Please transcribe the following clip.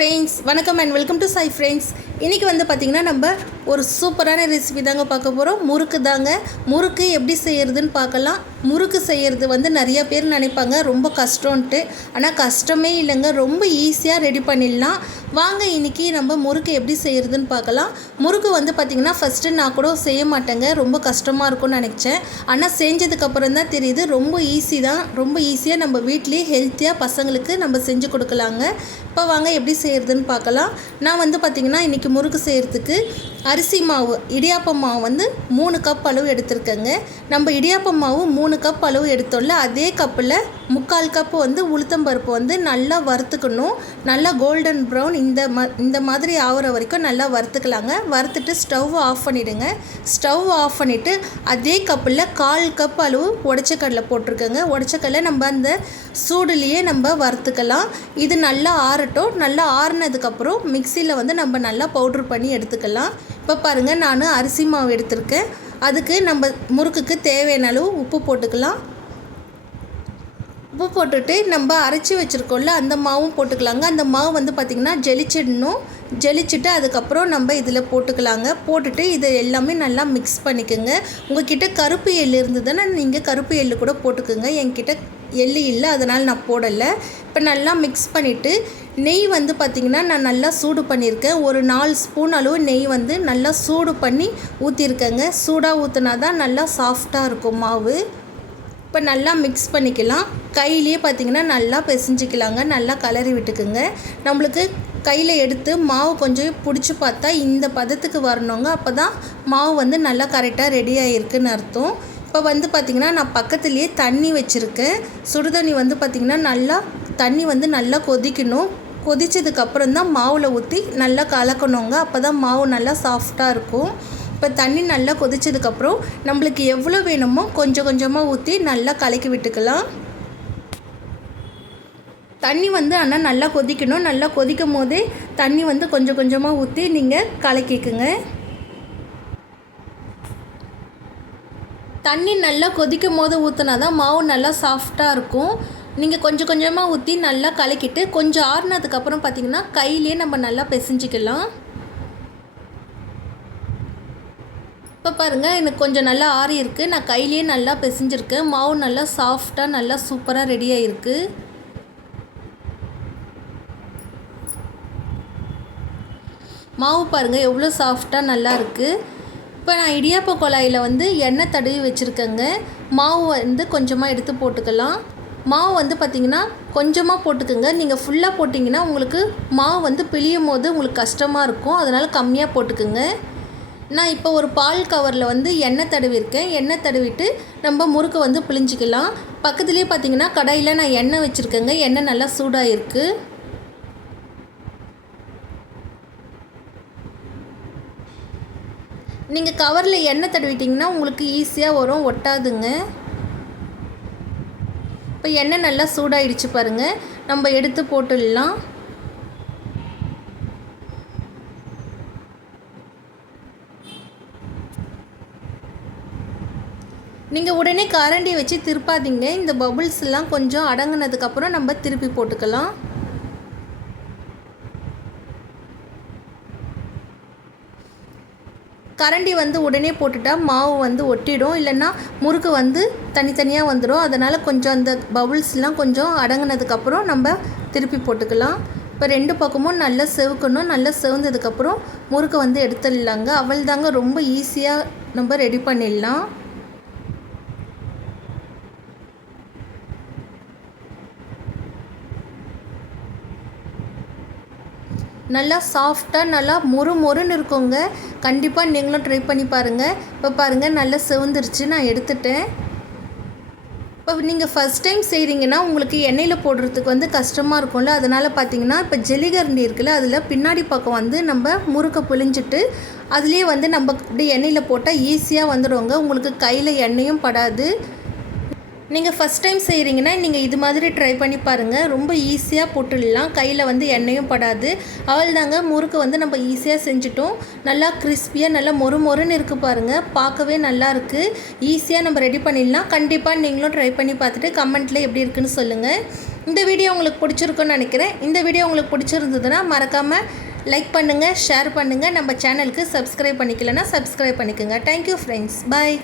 Friends வணக்கம் and welcome to Sai friends இன்றைக்கி வந்து பார்த்திங்கன்னா நம்ம ஒரு சூப்பரான ரெசிபி தாங்க பார்க்க போகிறோம் முறுக்கு தாங்க. முறுக்கு எப்படி செய்கிறதுன்னு பார்க்கலாம். முறுக்கு செய்கிறது வந்து நிறைய பேர் நினைப்பாங்க. ரொம்ப கஷ்டம்ன்ட்டு. ஆனால் கஷ்டமே இல்லைங்க. ரொம்ப ஈஸியாக ரெடி பண்ணிடலாம். வாங்க இன்றைக்கி நம்ம முறுக்கு எப்படி செய்கிறதுன்னு பார்க்கலாம். முறுக்கு வந்து பார்த்திங்கன்னா ஃபஸ்ட்டு நான் கூட செய்ய மாட்டேங்க. ரொம்ப கஷ்டமாக இருக்கும்னு நினச்சேன். ஆனால் செஞ்சதுக்கப்புறம் தான் தெரியுது. ரொம்ப ஈஸி தான். ரொம்ப ஈஸியாக நம்ம வீட்லேயே ஹெல்த்தியாக பசங்களுக்கு நம்ம செஞ்சு கொடுக்கலாங்க. இப்போ வாங்க எப்படி செய்கிறதுன்னு பார்க்கலாம். நான் வந்து பார்த்திங்கன்னா இன்றைக்கி முறுக்கு செய்கிறதுக்கு அரிசி மாவு இடியாப்ப மாவு வந்து மூணு கப் அளவு எடுத்திருக்கேங்க. நம்ம இடியாப்ப மாவு மூணு கப் அளவு எடுத்தோம்ல அதே கப்பில் முக்கால் கப்பு வந்து உளுத்தம்பருப்பு வந்து நல்லா வறுத்துக்கணும். நல்லா கோல்டன் ப்ரௌன் இந்த ம இந்த மாதிரி ஆகிற வரைக்கும் நல்லா வறுத்துக்கலாங்க. வறுத்துட்டு ஸ்டவ் ஆஃப் பண்ணிவிடுங்க ஸ்டவ் ஆஃப் பண்ணிவிட்டு அதே கப்பில் கால் கப் அளவு உடச்ச போட்டிருக்கேங்க. உடச்ச நம்ம அந்த சூடுலேயே நம்ம வறுத்துக்கலாம். இது நல்லா ஆறட்டும். நல்லா ஆறுனதுக்கப்புறம் மிக்சியில் வந்து நம்ம நல்லா பவுட்ரு பண்ணி எடுத்துக்கலாம். இப்போ பாருங்கள் நான் அரிசி மாவு எடுத்திருக்கேன். அதுக்கு நம்ம முறுக்குக்கு தேவையான அளவு உப்பு போட்டுக்கலாம். உப்பு போட்டுட்டு நம்ம அரைச்சி வச்சுருக்கோம்ல அந்த மாவும் போட்டுக்கலாங்க. அந்த மாவு வந்து பார்த்திங்கன்னா ஜெலிச்சிடணும். ஜெலிச்சுட்டு அதுக்கப்புறம் நம்ம இதில் போட்டுக்கலாங்க. போட்டுட்டு இது எல்லாமே நல்லா மிக்ஸ் பண்ணிக்கோங்க. உங்ககிட்ட கருப்பு எள் இருந்ததுன்னா நீங்கள் கருப்பு எள்ளு கூட போட்டுக்கோங்க. என்கிட்ட எள்ளு இல்லை அதனால் நான் போடலை. இப்போ நல்லா மிக்ஸ் பண்ணிவிட்டு நெய் வந்து பார்த்திங்கன்னா நான் நல்லா சூடு பண்ணியிருக்கேன். ஒரு நாலு ஸ்பூன் அளவு நெய் வந்து நல்லா சூடு பண்ணி ஊற்றிருக்கேங்க சூடாக ஊற்றினா தான் நல்லா சாஃப்டாக இருக்கும் மாவு. இப்போ நல்லா மிக்ஸ் பண்ணிக்கலாம். கையிலேயே பார்த்திங்கன்னா நல்லா பிசைஞ்சிக்கலாங்க. நல்லா கலரி விட்டுக்குங்க. நம்மளுக்கு கையில் எடுத்து மாவு கொஞ்சம் பிடிச்சி பார்த்தா இந்த பதத்துக்கு வரணுங்க. அப்போ தான் மாவு வந்து நல்லா கரெக்டாக ரெடி ஆகிருக்குன்னு அர்த்தம். இப்போ வந்து பார்த்திங்கன்னா நான் பக்கத்துலேயே தண்ணி வச்சுருக்கேன். சுடுதண்ணி வந்து பார்த்திங்கன்னா நல்லா தண்ணி வந்து நல்லா கொதிக்கணும். கொதித்ததுக்கப்புறம் தான் மாவில் ஊற்றி நல்லா கலக்கணுங்க. அப்போ தான் மாவு நல்லா சாஃப்டாக இருக்கும். இப்போ தண்ணி நல்லா கொதிச்சதுக்கப்புறம் நம்மளுக்கு எவ்வளோ வேணுமோ கொஞ்சம் கொஞ்சமாக ஊற்றி நல்லா கலக்கி விட்டுக்கலாம். தண்ணி வந்து ஆனால் நல்லா கொதிக்கணும். நல்லா கொதிக்கும் போதே தண்ணி வந்து கொஞ்சம் கொஞ்சமாக ஊற்றி நீங்கள் கலக்கிக்குங்க. தண்ணி நல்லா கொதிக்கும் போது ஊற்றினா தான் மாவு நல்லா சாஃப்டாக இருக்கும். நீங்கள் கொஞ்சம் கொஞ்சமாக ஊற்றி நல்லா கலக்கிட்டு கொஞ்சம் ஆறுனதுக்கப்புறம் பார்த்திங்கன்னா கையிலே நம்ம நல்லா பிசைஞ்சிக்கலாம். இப்போ பாருங்கள் எனக்கு கொஞ்சம் நல்லா ஆறி இருக்குது நான் கையிலேயே நல்லா பிசைஞ்சிருக்கேன். மாவு நல்லா சாஃப்டாக நல்லா சூப்பராக ரெடியாக இருக்குது மாவு பாருங்கள் எவ்வளோ சாஃப்டாக நல்லா இருக்குது இப்போ நான் இடியாப்ப குழாயில் வந்து எண்ணெய் தடவி வச்சுருக்கேங்க. மாவு வந்து கொஞ்சமாக எடுத்து போட்டுக்கலாம். மாவு வந்து பார்த்திங்கன்னா கொஞ்சமாக போட்டுக்கோங்க. நீங்கள் ஃபுல்லாக போட்டிங்கன்னா உங்களுக்கு மாவு வந்து பிழியும் போது உங்களுக்கு கஷ்டமாக இருக்கும். அதனால் கம்மியாக போட்டுக்கோங்க. நான் இப்போ ஒரு பால் கவரில் வந்து எண்ணெய் தடவிருக்கேன் எண்ணெய் தடவிட்டு நம்ம முறுக்கு வந்து பிழிஞ்சிக்கலாம். பக்கத்துலேயே பார்த்திங்கன்னா கடையில் நான் எண்ணெய் வச்சுருக்கேங்க. எண்ணெய் நல்லா சூடாக இருக்குது நீங்கள் கவரில் எண்ணெய் தடவிட்டிங்கன்னா உங்களுக்கு ஈஸியாக வரும் ஒட்டாதுங்க. இப்போ எண்ணெய் நல்லா சூடாயிடுச்சு பாருங்கள் நம்ம எடுத்து போட்டுடலாம். நீங்கள் உடனே கரண்டி வச்சு திருப்பாதீங்க. இந்த பபுள்ஸ்லாம் கொஞ்சம் அடங்கினதுக்கப்புறம் நம்ம திருப்பி போட்டுக்கலாம். கரண்டி வந்து உடனே போட்டுட்டால் மாவு வந்து ஒட்டிடும். இல்லைன்னா முறுக்கு வந்து தனித்தனியாக வந்துடும் அதனால் கொஞ்சம் அந்த பவுல்ஸ்லாம் கொஞ்சம் அடங்கினதுக்கப்புறம் நம்ம திருப்பி போட்டுக்கலாம். இப்போ ரெண்டு பக்கமும் நல்லா செவுக்கணும். நல்லா செவந்ததுக்கப்புறம் முறுக்கு வந்து எடுத்துடலாங்க. அவள் தாங்க ரொம்ப ஈஸியாக நம்ம ரெடி பண்ணிடலாம். நல்லா சாஃப்டாக நல்லா மொறு மொறுன்னு இருக்குங்க. கண்டிப்பாக நீங்களும் ட்ரை பண்ணி பாருங்கள் இப்போ பாருங்கள் நல்லா செவந்துருச்சு. நான் எடுத்துட்டேன். இப்போ நீங்கள் ஃபஸ்ட் டைம் செய்கிறீங்கன்னா உங்களுக்கு எண்ணெயில் போடுறதுக்கு வந்து கஷ்டமாக இருக்கும்ல. அதனால் பார்த்தீங்கன்னா இப்போ ஜெலிகரண்டி இருக்குல்ல அதில் பின்னாடி பக்கம் வந்து நம்ம முறுக்கை புழிஞ்சிட்டு அதுலேயே வந்து நம்ம இப்படி எண்ணெயில் போட்டால் ஈஸியாக வந்துடுவோங்க உங்களுக்கு கையில் எண்ணெயும் படாது. நீங்கள் ஃபஸ்ட் டைம் செய்கிறீங்கன்னா நீங்கள் இது மாதிரி ட்ரை பண்ணி பாருங்கள் ரொம்ப ஈஸியாக போட்டுடலாம். கையில் வந்து எண்ணெயும் படாது. அவள் தாங்க முறுக்கு வந்து நம்ம ஈஸியாக செஞ்சுட்டோம். நல்லா கிறிஸ்பியாக நல்லா மொறு மொறுன்னு இருக்குது பாருங்கள் பார்க்கவே நல்லா இருக்குது ஈஸியாக நம்ம ரெடி பண்ணிடலாம். கண்டிப்பாக நீங்களும் ட்ரை பண்ணி பார்த்துட்டு கமெண்ட்டில் எப்படி இருக்குன்னு சொல்லுங்கள் இந்த வீடியோ உங்களுக்கு பிடிச்சிருக்குன்னு நினைக்கிறேன். இந்த வீடியோ உங்களுக்கு பிடிச்சிருந்ததுன்னா மறக்காமல் லைக் பண்ணுங்கள் ஷேர் பண்ணுங்கள் நம்ம சேனலுக்கு சப்ஸ்கிரைப் பண்ணிக்கலன்னா சப்ஸ்கிரைப் பண்ணிக்கோங்க. Thank you friends bye